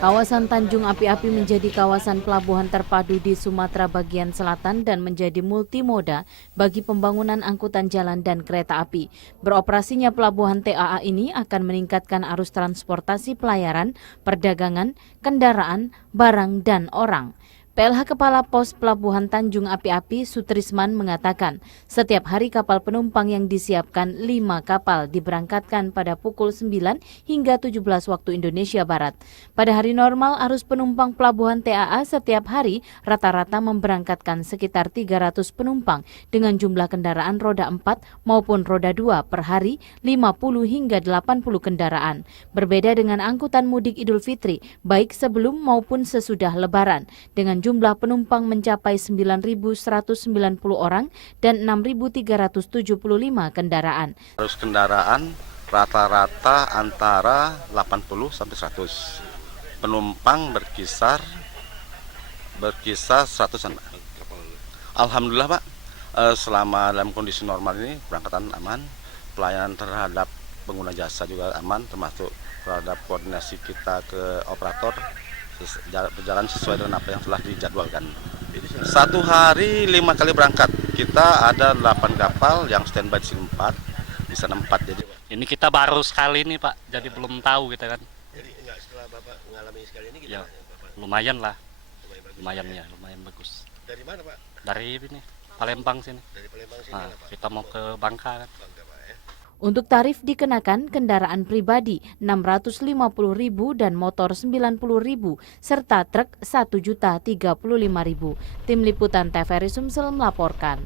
Kawasan Tanjung Api-Api menjadi kawasan pelabuhan terpadu di Sumatera bagian selatan dan menjadi multimoda bagi pembangunan angkutan jalan dan kereta api. Beroperasinya pelabuhan TAA ini akan meningkatkan arus transportasi pelayaran, perdagangan, kendaraan, barang, dan orang. PLH Kepala Pos Pelabuhan Tanjung Api-Api Sutrisman mengatakan, setiap hari kapal penumpang yang disiapkan 5 kapal diberangkatkan pada pukul 9 hingga 17 waktu Indonesia Barat. Pada hari normal, arus penumpang pelabuhan TAA setiap hari rata-rata memberangkatkan sekitar 300 penumpang dengan jumlah kendaraan roda 4 maupun roda 2 per hari 50 hingga 80 kendaraan. Berbeda dengan angkutan mudik Idul Fitri, baik sebelum maupun sesudah Lebaran, dengan jumlah penumpang mencapai 9.190 orang dan 6.375 kendaraan. Arus kendaraan rata-rata antara 80 sampai 100. Penumpang berkisar 100-an. Alhamdulillah Pak, selama dalam kondisi normal ini berangkatan aman, pelayanan terhadap pengguna jasa juga aman, termasuk terhadap koordinasi kita ke operator berjalan sesuai dengan apa yang telah dijadwalkan. Satu hari 5 kali berangkat. Kita ada 8 kapal yang standby di sini 4, di sana 4. Jadi ini kita baru sekali nih Pak, jadi belum tahu kita kan. Jadi enggak setelah Bapak mengalami sekali ini gimana? Ya, lumayan lah. Lumayan ya, lumayan bagus. Dari mana Pak? Dari ini, Palembang sini. Dari Palembang sini Nah, lah Pak. kita mau ke Bangka kan. Bangka Pak ya. Untuk tarif dikenakan kendaraan pribadi Rp650.000 dan motor Rp90.000 serta truk Rp1.035.000. Tim Liputan TVRI Sumsel melaporkan.